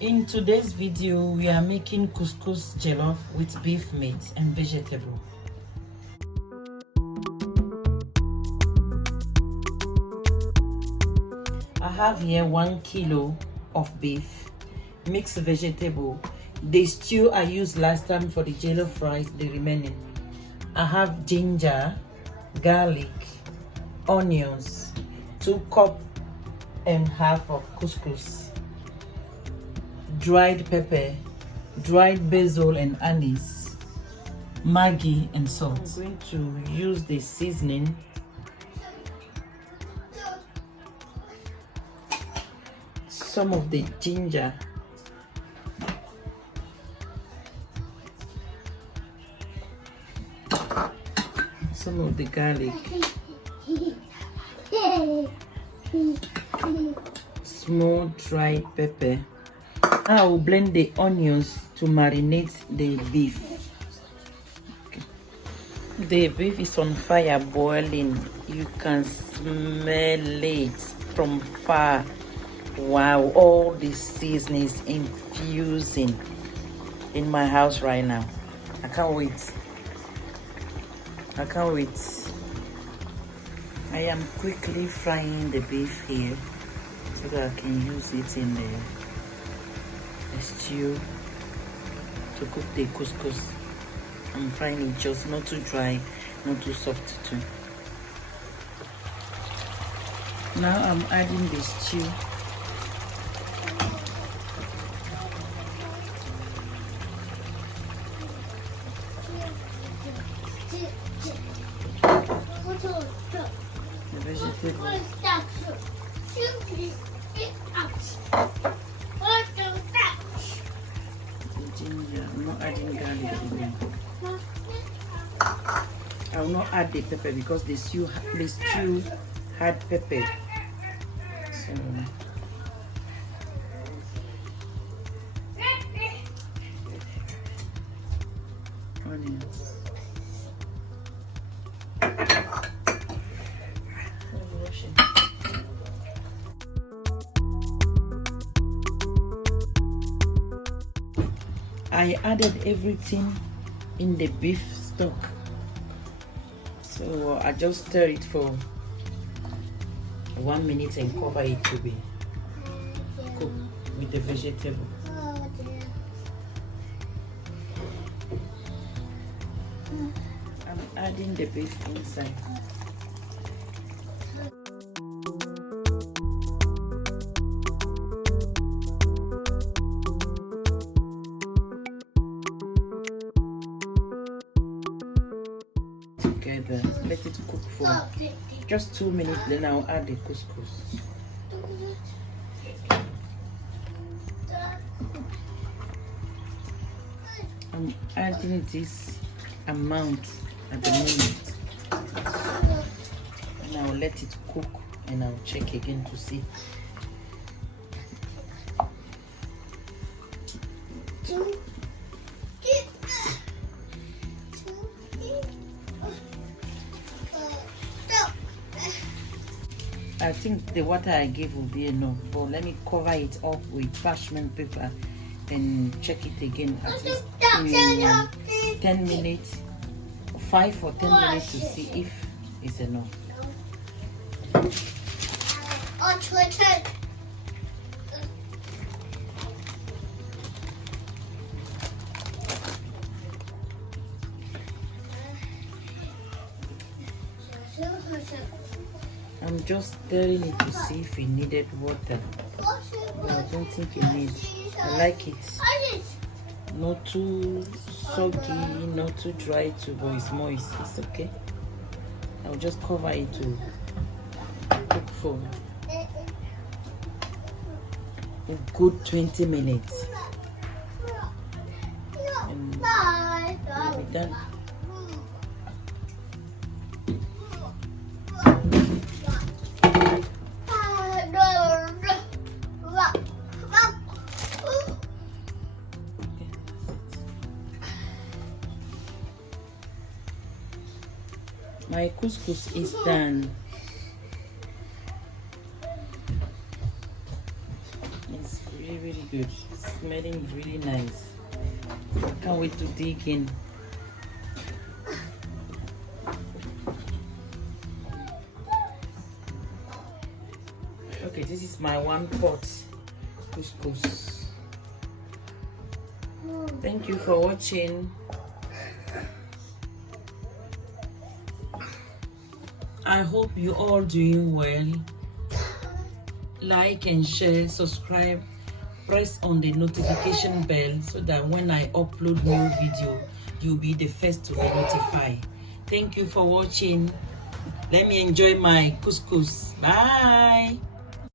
In today's video, we are making couscous jollof with beef meat and vegetable. I have here 1 kilo of beef, mixed vegetable. The stew I used last time for the jollof rice, the remaining. I have ginger, garlic, onions, 2.5 cups of couscous, dried pepper, dried basil and anise, Maggi and salt. I'm going to use the seasoning. Some of the ginger, some of the garlic, small dried pepper. I will blend the onions to marinate the beef. Okay. The beef is on fire, boiling. You can smell it from far. Wow, all the seasoning is infusing in my house right now. I can't wait. I can't wait. I am quickly frying the beef here so that I can use it in the stew to cook the couscous. I'm frying it just not too dry, not too soft too. Now I'm adding the stew. The vegetables. Ginger. I'm not adding garlic again. I will not add the pepper because the stew had pepper. So onions. I added everything in the beef stock, so I just stir it for 1 minute and cover it to be cooked with the vegetable. I'm adding the beef inside. Together, let it cook for just 2 minutes, then I'll add the couscous. I'm adding this amount at the moment, and I'll let it cook and I'll check again to see. I think the water I gave will be enough, but let me cover it up with parchment paper and check it again at least 10 minutes, 5 or 10 minutes to see if it's enough. I'm just stirring it to see if it needed water, but I don't think it needs. I like it not too soggy, not too dry too, but it's moist. It's okay. I'll just cover it to cook for a good 20 minutes and we'll be done. My couscous is done. It's Really, really good. Smelling really nice. Can't wait to dig in. Okay, this is my 1 pot couscous. Thank you for watching. I hope you all doing well. Like and share, subscribe, press on the notification bell so that when I upload new video, you'll be the first to be notified. Thank you for watching. Let me enjoy my couscous. Bye.